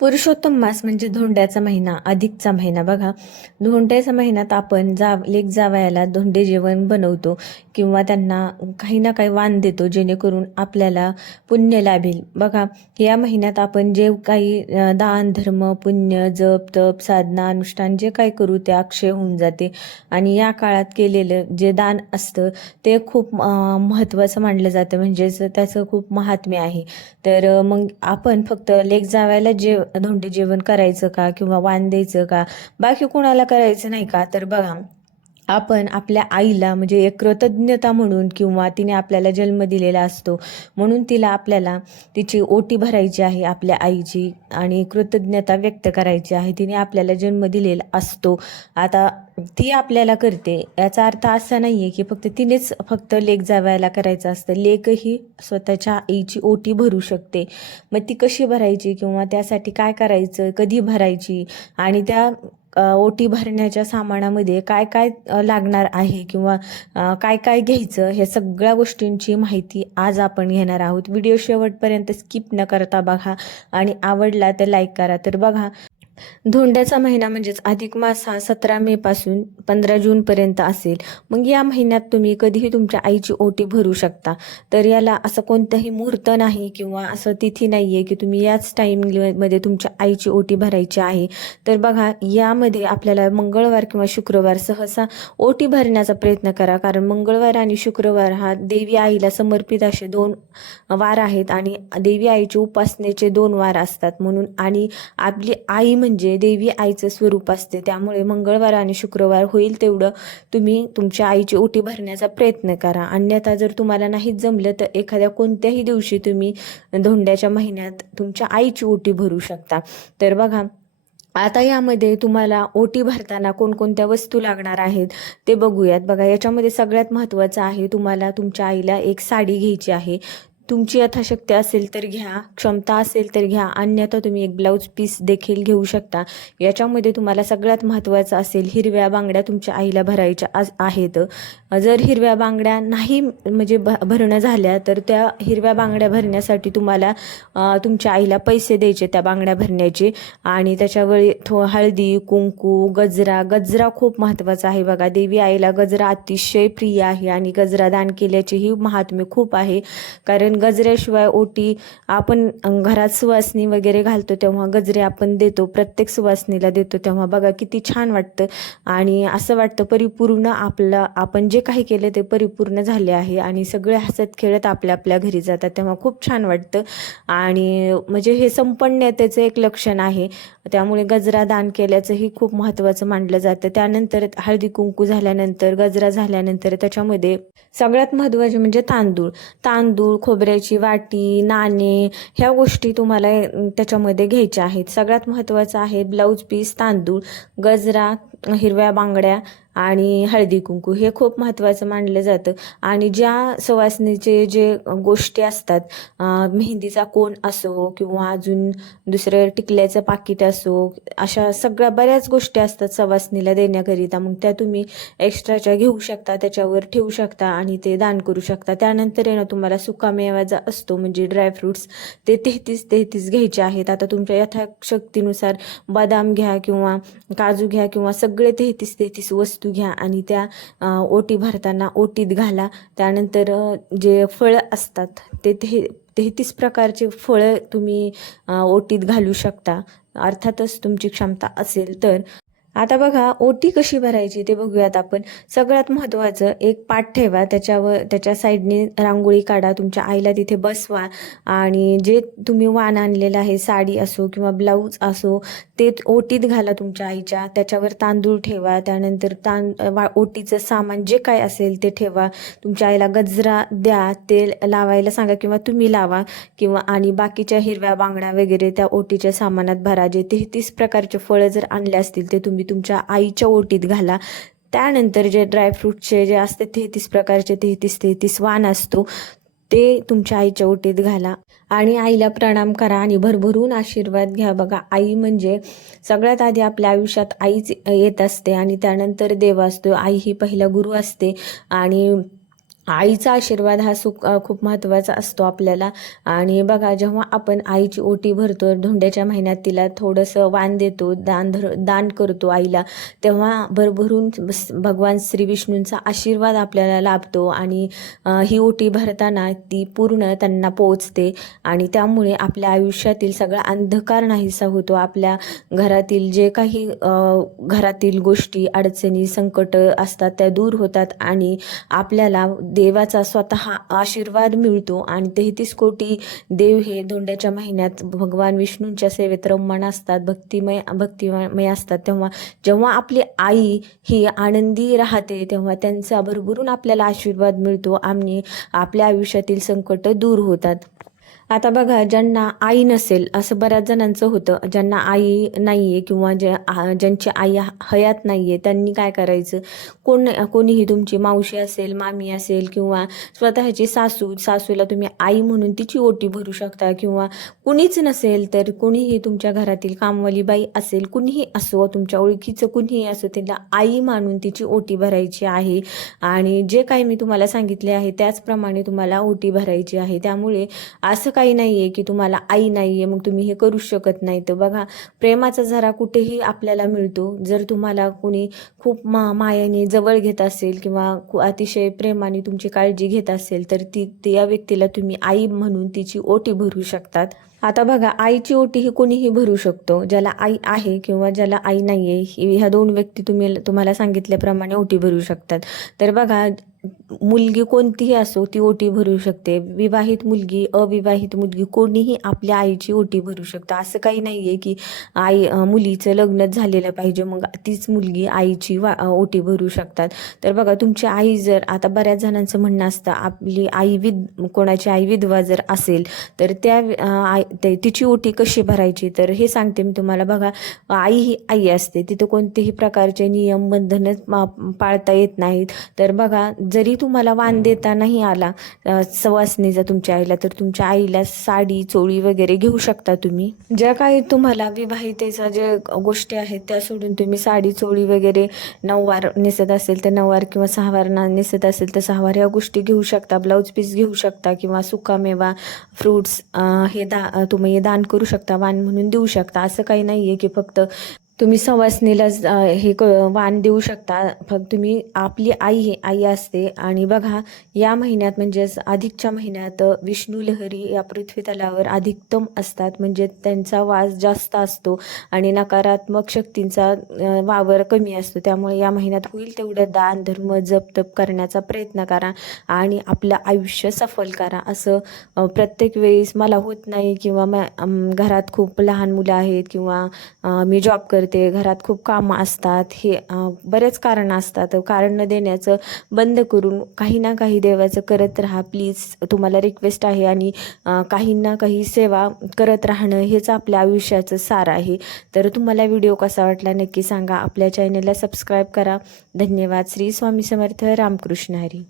पुरुषोत्तम मास म्हणजे धोंड्याचा महिना, अधिकचा महिना. बघा, धोंड्याच्या महिन्यात आपण लेक जावयाला धोंडे जेवण बनवतो किंवा त्यांना काही ना काही वाण देतो, जेणेकरून आपल्याला पुण्य लाभेल. बघा, या महिन्यात आपण जे काही दान धर्म पुण्य जप तप साधना अनुष्ठान जे काही करू ते अक्षय होऊन जाते. आणि या काळात केलेलं जे दान असतं ते खूप महत्त्वाचं मानलं जातं, म्हणजेच त्याचं खूप महात्म्य आहे. तर मग आपण फक्त लेक जावयाला धोंडे जेवण करायचं का किंवा वाण द्यायचं का, बाकी कोणाला करायचं नाही का? तर बघा, आपण आपल्या आईला म्हणजे एक कृतज्ञता म्हणून किंवा तिने आपल्याला जन्म दिलेला असतो म्हणून आपल्याला तिची ओटी भरायची आहे आपल्या आईची, आणि कृतज्ञता व्यक्त करायची आहे. तिने आपल्याला जन्म दिलेला असतो, आता ती आपल्याला करते. याचा अर्थ असा नाही आहे की फक्त लेक जावयाला करायचं असतं. लेकही स्वतःच्या आईची ओटी भरू शकते. मग ती कशी भरायची किंवा त्यासाठी काय करायचं, कधी भरायची, आणि त्या ओटी भरण्याच्या सामानामध्ये काय काय लागणार आहे किंवा काय काय घ्यायचं, हे सगळ्या गोष्टींची माहिती आज आपण घेणार आहोत. व्हिडिओ शेवटपर्यंत स्किप न करता बघा आणि आवडला तर लाईक करा. तर बघा, धोंड्याचा महिना म्हणजेच अधिक मास हा 17 मे पासून 15 जून पर्यंत असेल. मग या महिन्यात तुम्ही कधीही तुमच्या आईची ओटी भरू शकता. तर याला असं कोणतंही मुहूर्त नाही किंवा असं तिथी नाही आहे की तुम्ही याच टाईममध्ये तुमच्या आईची ओटी भरायची आहे. तर बघा, यामध्ये आपल्याला मंगळवार किंवा शुक्रवार सहसा ओटी भरण्याचा प्रयत्न करा, कारण मंगळवार आणि शुक्रवार हा देवी आईला समर्पित असे 2 वार आहेत आणि देवी आईचे उपासनेचे 2 वार असतात. म्हणून आणि आपली आई म्हणजे देवी आईचं स्वरूप असते, त्यामुळे मंगळवार आणि शुक्रवार होईल तेवढं तुम्ही तुमच्या आईची ओटी भरण्याचा प्रयत्न करा. अन्यथा जर तुम्हाला नाहीच जमलं तर एखाद्या कोणत्याही दिवशी तुम्ही धोंड्याच्या महिन्यात तुमच्या आईची ओटी भरू शकता. तर बघा, आता यामध्ये तुम्हाला ओटी भरताना कोणकोणत्या वस्तू लागणार आहेत ते बघूयात. बघा, याच्यामध्ये सगळ्यात महत्त्वाचं आहे, तुम्हाला तुमच्या आईला एक साडी घ्यायची आहे. तुमची यथाशक्ती असेल तर घ्या, क्षमता असेल तर घ्या, अन्यथा तुम्ही एक ब्लाऊज पीस देखील घेऊ शकता. याच्यामध्ये तुम्हाला सगळ्यात महत्त्वाचं असेल, हिरव्या बांगड्या तुमच्या आईला भरायच्या आहेत. जर हिरव्या बांगड्या नाही म्हणजे भरणं झाल्या तर त्या हिरव्या बांगड्या भरण्यासाठी तुम्हाला तुमच्या आईला पैसे द्यायचे त्या बांगड्या भरण्याचे. आणि त्याच्यावर हळदी कुंकू गजरा खूप महत्त्वाचा आहे. बघा, देवी आईला गजरा अतिशय प्रिय आहे आणि गजरा दान केल्याचेही महात्म्य खूप आहे. कारण गजऱ्याशिवाय ओटी आपण घरात सुवासनी वगैरे घालतो तेव्हा गजरे आपण देतो, प्रत्येक सुवासनीला देतो, तेव्हा बघा किती छान वाटतं आणि असं वाटतं परिपूर्ण आपण जे काही केलं ते परिपूर्ण झाले आहे आणि सगळे हसत खेळत आपल्या घरी जातात, तेव्हा खूप छान वाटतं. आणि म्हणजे हे संपन्नतेचं एक लक्षण आहे, त्यामुळे गजरा दान केल्याचंही खूप महत्त्वाचं मानलं जातं. त्यानंतर हळदी कुंकू झाल्यानंतर गजरा झाल्यानंतर त्याच्यामध्ये सगळ्यात महत्त्वाचे म्हणजे तांदूळ खोबऱ्याची वाटी नाणे ह्या गोष्टी तुम्हाला त्याच्यामध्ये घ्यायच्या आहेत. सगळ्यात महत्त्वाचं आहे ब्लाऊज पीस, तांदूळ, गजरा, हिरव्या बांगड्या आणि हळदी कुंकू, हे खूप महत्त्वाचं मानलं जातं. आणि ज्या सुवासिनीचे जे गोष्टी असतात, मेहंदीचा कोन असो किंवा अजून दुसरं टिकल्याचं पाकिट असो, अशा सगळ्या बऱ्याच गोष्टी असतात सुवासिनीला देण्याकरिता, मग त्या तुम्ही एक्स्ट्राच्या घेऊ शकता, त्याच्यावर ठेवू शकता आणि ते दान करू शकता. त्यानंतर तुम्हाला सुकामेवा जो असतो म्हणजे ड्रायफ्रुट्स, ते 33 घ्यायचे आहेत. आता तुमच्या यथाशक्तीनुसार बदाम घ्या किंवा काजू घ्या किंवा सगळे 33 वस्तू घ्या आणि त्या ओटी भरताना ओटीत घाला. त्यानंतर जे फळं असतात ते 33 प्रकारचे फळं तुम्ही ओटीत घालू शकता, अर्थातच तुमची क्षमता असेल तर. आता बघा, ओटी कशी भरायची ते बघूयात आपण. सगळ्यात महत्त्वाचं, एक पाट ठेवा, त्याच्या साईडने रांगोळी काढा, तुमच्या आईला तिथे बसवा आणि जे तुम्ही वाण आणलेलं आहे, साडी असो किंवा ब्लाऊज असो, ते ओटीत घाला तुमच्या आईच्या. त्याच्यावर तांदूळ ठेवा, त्यानंतर ओटीचं सामान जे काय असेल ते ठेवा. तुमच्या आईला गजरा द्या, तेल लावायला सांगा किंवा तुम्ही लावा, किंवा आणि बाकीच्या हिरव्या बांगड्या वगैरे त्या ओटीच्या सामानात भरा. जे 33 प्रकारचे फळं जर आणले असतील ते तुम्ही तुमच्या आईच्या ओटीत घाला. त्यानंतर जे ड्रायफ्रूटचे जे असते 33 प्रकारचे 33 वाण असतो ते तुमच्या आईच्या ओटीत घाला आणि आईला प्रणाम करा आणि भरभरून आशीर्वाद घ्या. बघा, आई म्हणजे सगळ्यात आधी आपल्या आयुष्यात आईच येत असते आणि त्यानंतर देव असतो. आई ही पहिला गुरु असते आणि आईचा आशीर्वाद हा खूप महत्त्वाचा असतो आपल्याला. आणि बघा, जेव्हा आपण आईची ओटी भरतो, धोंड्याच्या महिन्यात तिला थोडंसं वाण देतो, दान करतो आईला, तेव्हा भरभरून भगवान श्री विष्णूंचा आशीर्वाद आपल्याला लाभतो. आणि ही ओटी भरताना ती पूर्ण त्यांना पोचते आणि त्यामुळे आपल्या आयुष्यातील सगळा अंधकार नाहीसा होतो. आपल्या घरातील जे काही घरातील गोष्टी, अडचणी, संकट असतात त्या दूर होतात आणि आपल्याला देवाचा स्वतः आशीर्वाद मिळतो. आणि 33 कोटी देव हे धोंड्याच्या महिन्यात भगवान विष्णूंच्या सेवेत रममाण असतात, भक्तिमय असतात. जेव्हा आपली आई ही आनंदी राहते तेव्हा त्यांचा भरभरून आपल्याला आशीर्वाद मिळतो आणि आपल्या आयुष्यातील संकट दूर होतात. आता बघा, ज्यांना आई नसेल, असं बऱ्याच जणांचं होतं, ज्यांना आई नाही आहे किंवा ज्यांची आई हयात नाही आहे, त्यांनी काय करायचं, कोणीही तुमची मावशी असेल, मामी असेल किंवा स्वतःची सासूला तुम्ही आई म्हणून तिची ओटी भरू शकता. किंवा कुणीच नसेल तर कुणीही तुमच्या घरातील कामवाली बाई असेल, कुणीही असो, तुमच्या ओळखीचं कुणीही असो, तिला आई मानून तिची ओटी भरायची आहे. आणि जे काही मी तुम्हाला सांगितले आहे त्याचप्रमाणे तुम्हाला ओटी भरायची आहे. त्यामुळे असं काही नाही आहे की तुम्हाला आई नाही आहे मग तुम्ही हे करू शकत नाही. तर बघा, प्रेमाचा झरा कुठेही आपल्याला मिळतो. जर तुम्हाला कोणी खूप मायाने जवळ घेत असेल किंवा अतिशय प्रेमाने तुमची काळजी घेत असेल तर त्या व्यक्तीला तुम्ही आई म्हणून तिची ओटी भरू शकतात. आता बघा, आईची ओटी ही कोणीही भरू शकतो, ज्याला आई आहे किंवा ज्याला आई नाही आहे. ह्या दोन व्यक्ती तुम्हाला सांगितल्याप्रमाणे ओटी भरू शकतात. तर बघा, मुलगी कोणतीही असो ती ओटी भरू शकते. विवाहित मुलगी, अविवाहित मुलगी, कोणीही आपल्या आईची ओटी भरू शकतं. असं काही नाही आहे की मुलीचं लग्नच झालेलं पाहिजे मग तीच मुलगी आईची ओटी भरू शकतात. तर बघा, तुमची आई जर, आता बऱ्याच जणांचं म्हणणं असतं आपली आई कोणाची आई विधवा जर असेल तर तिची ओटी कशी भरायची, तर हे सांगते मी तुम्हाला. बघा, आई ही आई असते, तिथं कोणतेही प्रकारचे नियम बंधनच पाळता येत नाहीत. तर बघा, जरी तुम्हाला वाण देता नाही आला सवासणीचा तुमच्या आईला, तर तुमच्या आईला साडी, चोळी वगैरे घेऊ शकता तुम्ही. ज्या काही तुम्हाला विवाहितेचा जे गोष्टी आहेत त्या सोडून तुम्ही साडी, चोळी वगैरे, नऊवार नेसत असेल तर नऊवार किंवा सहावार नेसत असेल तर सहावार, ह्या गोष्टी घेऊ शकता. ब्लाऊज पीस घेऊ शकता किंवा सुकामेवा, फ्रूट्स हे तुम्ही दान करू शकता, वाण म्हणून देऊ शकता. असं काही नाही आहे की फक्त तुम्ही सवासणीलाच हे वाण देऊ शकता. फक्त तुम्ही, आपली आई ही आई असते. आणि बघा, या महिन्यात म्हणजेच अधिकच्या महिन्यात विष्णू लहरी या पृथ्वी तलावर अधिकतम असतात, म्हणजे त्यांचा वास जास्त असतो आणि नकारात्मक शक्तींचा वावर कमी असतो. त्यामुळे या महिन्यात होईल तेवढं दान, धर्म, जप तप करण्याचा प्रयत्न करा आणि आपलं आयुष्य सफल करा. असं प्रत्येक वेळेस मला होत नाही किंवा घरात खूप लहान मुलं आहेत किंवा मी जॉब करते, घरात खूप कामं असतात, हे बरेच कारण असतात. कारण न देण्याचं बंद करून काही ना काही देवाचं करत राहा प्लीज, तुम्हाला रिक्वेस्ट आहे. आणि काही ना काही सेवा करत राहणं हेच आपल्या आयुष्याचं सार आहे. तर तुम्हाला व्हिडिओ कसा वाटला नक्की सांगा. आपल्या चॅनलला सबस्क्राईब करा. धन्यवाद. श्री स्वामी समर्थ. रामकृष्ण हरी.